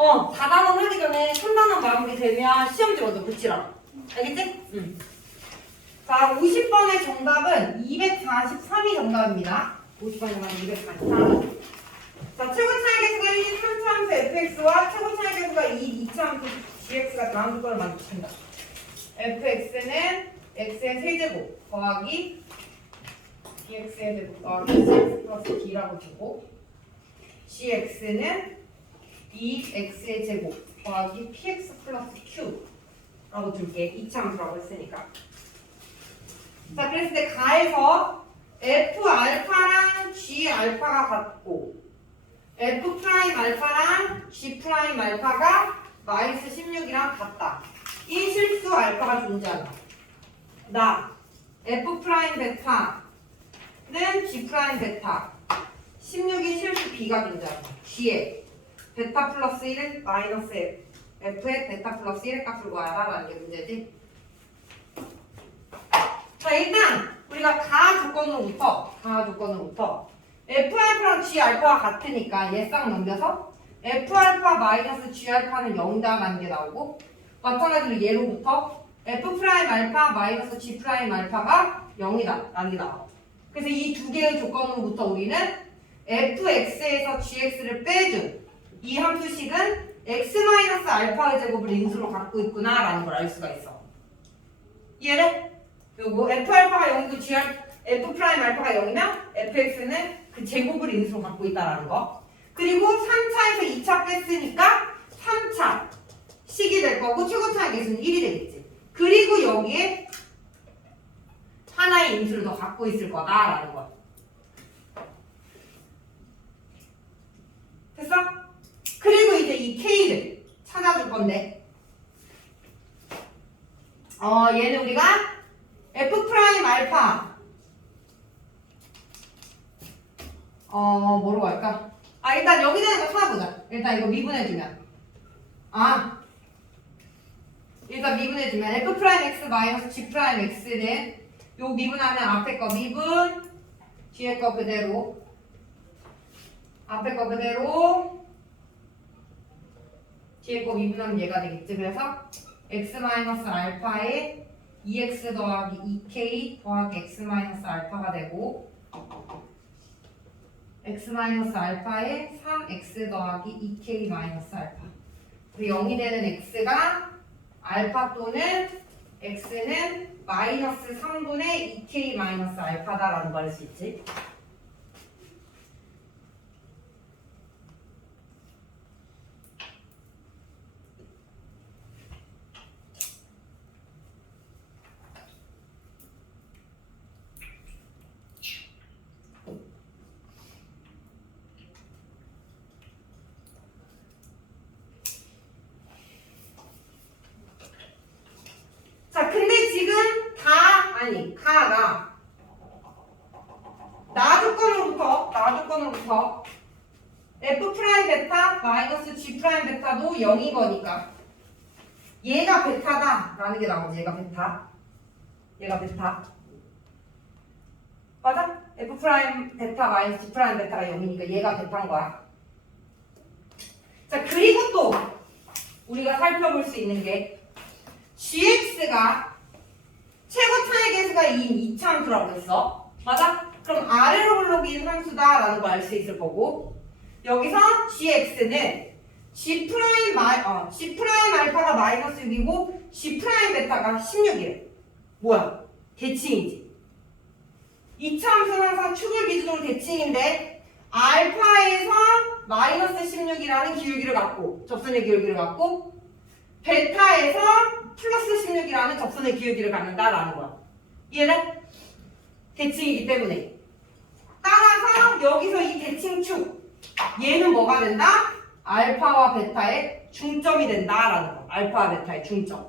어, 4단원 하기 전에 3단원 마무리 되면 시험지 먼저 붙이라. 알겠지? 응. 자, 50번의 정답은 243이 정답입니다. 50번의 정답은 243. 자, 최고 차이 계수가 1, 3차 함수 fx와 최고 차이 계수가 2, 2차 함수 gx가 다음 조건을 만족한다. fx는 x의 세제곱 더하기 dx의 제곱 더하기 cx 플러스 d라고 주고 gx는 2x의 제곱 더하기 px 플러스 q라고 줄게. 2차함수라고 했으니까. 자, 그랬을 때 가에서 f 알파랑 g 알파가 같고 f 프라임 알파랑 g 프라임 알파가 마이너스 16이랑 같다. 이 실수 알파가 존재한다. 나 f 프라임 베타는 g 프라임 베타 16이 실수 b가 존재한다. g에 베타 플러스 1 마이너스 f의 베타 플러스 1의 값을 구하라 라는 게 문제지. 자 일단 우리가 가 조건으로부터 가 조건으로부터 f 알파랑 g 알파가 같으니까 얘쌍 넘겨서 f 알파 마이너스 g 알파는 0다라는 게 나오고 마찬가지로 얘로부터 f 프라임 알파 마이너스 g 프라임 알파가 0이다 라는 게 나와. 그래서 이 두 개의 조건으로부터 우리는 fx에서 gx를 빼준 이 함수식은 x 마이너스 알파의 제곱을 인수로 갖고 있구나 라는 걸 알 수가 있어. 이해돼? 그리고 f 알파가 0이고 g 알 f 프라임 알파가 0이면 fx는 그 제곱을 인수로 갖고 있다라는 거. 그리고 3차에서 2차 뺐으니까 3차 식이 될 거고 최고차의 개수는 1이 되겠지. 그리고 여기에 하나의 인수를 더 갖고 있을 거다라는 거. 됐어? 그리고 이제 이 K를 찾아줄 건데. 어 얘는 우리가 F 프라임 알파. 어 뭐로 할까? 아 일단 여기 되는 거 찾아보자. 일단 이거 미분해주면. 아. 일단 미분해주면 F 프라임 X 마이너스 G 프라임 X는 요 미분하면 앞에 거 미분 뒤에 거 그대로. 앞에 거 그대로 거 미분하면 얘가 되겠지. 그래서 x 마이너스 알파에 2x 더하기 2k 더하기 x 마이너스 알파가 되고 x 마이너스 알파에 3x 더하기 2k 마이너스 알파. 그 0이 되는 x가 알파 또는 x는 마이너스 3분의 2k 마이너스 알파다라는 걸 알 수 있지. 자, 근데 지금 다 아니 가가 나 조건으로부터 나 조건으로부터 f 프라임 베타 마이너스 g 프라임 베타도 0인 거니까 얘가 베타다 라는 게 나오지. 얘가 베타. 얘가 베타. 맞아? f 프라임 베타 마이너스 g 프라임 베타가 0이니까 얘가 베타인 거야. 자, 그리고 또 우리가 살펴볼 수 있는 게 gx가 최고 차의 개수가 2인 2차함수라고 했어. 맞아? 그럼 아래로 흘러긴 함수다라는 걸알수 있을 거고 여기서 gx는 g 프라임 마 어, g 프라임 알파가 마이너스 6이고 g 프라임 베타가 16이래. 뭐야? 대칭이지. 2차함수는 항상 축을 기준으로 대칭인데 알파에서 마이너스 16이라는 기울기를 갖고 접선의 기울기를 갖고 베타에서 플러스 16이라는 접선의 기울기를 갖는다라는 거야. 이해돼? 대칭이기 때문에. 따라서 여기서 이 대칭축 얘는 뭐가 된다? 알파와 베타의 중점이 된다라는 거. 알파와 베타의 중점.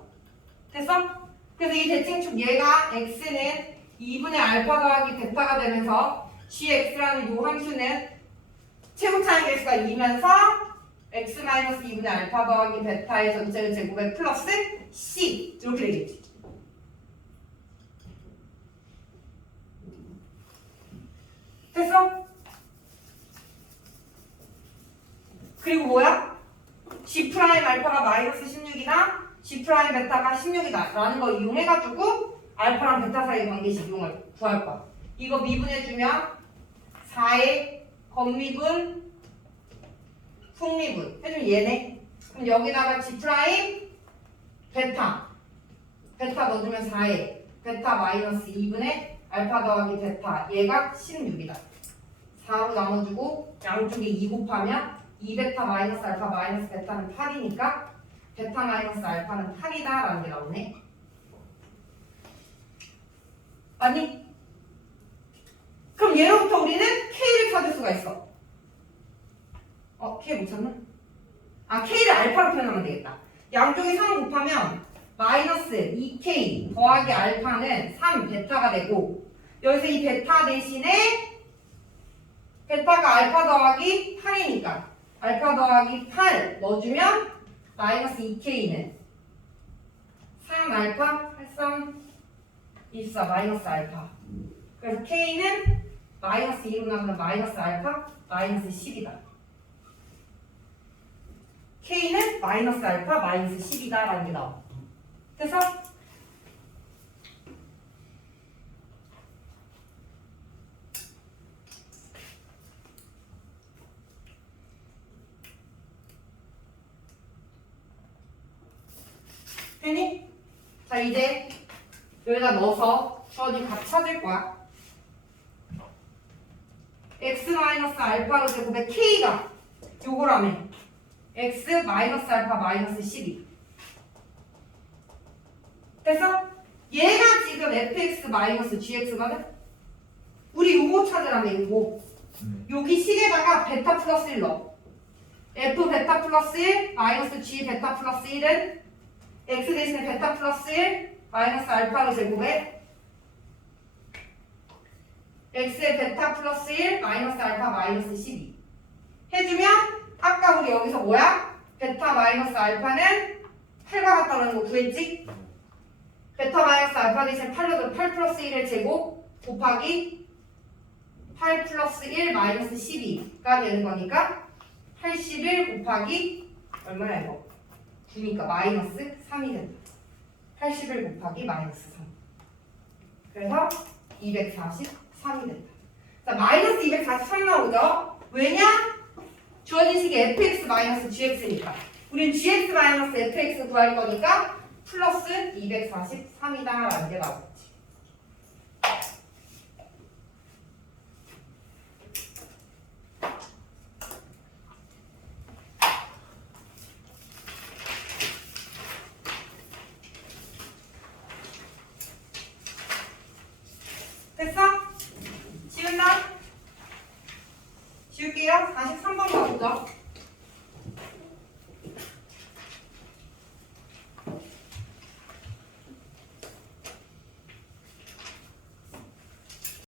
됐어? 그래서 이 대칭축 얘가 x는 2분의 알파 더하기 베타가 되면서 gx라는 요 함수는 최고차의 개수가 2면서 x-2분의 알파 더하기 베타의 전체 제곱에 플러스 c 이렇게 되겠지. 됐어? 그리고 뭐야? G 프라임 알파가 마이너스 16이다. G 프라임 베타가 16이다. 라는 거 이용해가지고 알파랑 베타 사이 관계식 이용을 구할 거야. 이거 미분해주면 4의 건미분, 풍미분. 해주면 얘네. 그럼 여기다가 G 프라임 베타. 베타 넣어주면 4에 베타 마이너스 2분의 알파 더하기 베타. 얘가 16이다. 4로 나눠주고 양쪽에 2 곱하면 2베타 마이너스 알파 마이너스 베타는 8이니까 베타 마이너스 알파는 8이다 라는 게 나오네 아니 그럼 얘로부터 우리는 K를 찾을 수가 있어 어? K 못 찾나? 아 K를 알파로 표현하면 되겠다 양쪽에 3 곱하면 마이너스 2K 더하기 알파는 3 베타가 되고 여기서 이 베타 대신에 베타가 알파 더하기 8이니까 알파 더하기 8 넣어주면 마이너스 2K는 3 알파 83 24 마이너스 알파 그래서 K는 마이너스 2로 나오면 마이너스 알파 마이너스 10이다 K는 마이너스 알파 마이너스 10이다 라는 게 나와 그래서 되니? 자 이제 여기다 넣어서 주어진 값 찾을 거야. x 마이너스 알파로 제곱에 k가 요거라며. X 마이너스 알파 마이너스 12. 그래서 얘가 지금 fx 마이너스 gx거든? 우리 요거 찾으라며 요거. 여기 식에다가 베타 플러스 1 넣어. f 베타 플러스 1 마이너스 g 베타 플러스 1은 x 대신에 베타 플러스 1 마이너스 알파로 제곱에 x의 베타 플러스 1 마이너스 알파 마이너스 12 해주면 아까 우리 여기서 뭐야? 베타 마이너스 알파는 8과 같다는 거 구했지? 베타 마이너스 알파 대신 8로 8 플러스 1의 제곱 곱하기 8 플러스 1 마이너스 12가 되는 거니까 81 곱하기 얼마야 이거? 9니까 마이너스 3이 된다. 81 곱하기 마이너스 3. 그래서 243이 된다. 자, 마이너스 243 나오죠? 왜냐? 주어진 식이 fx gx니까. 우린 gx fx 구할 거니까 플러스 243이다 라는 게 나오겠지. 됐어? 지운다? 지울게요. 43번 가보죠.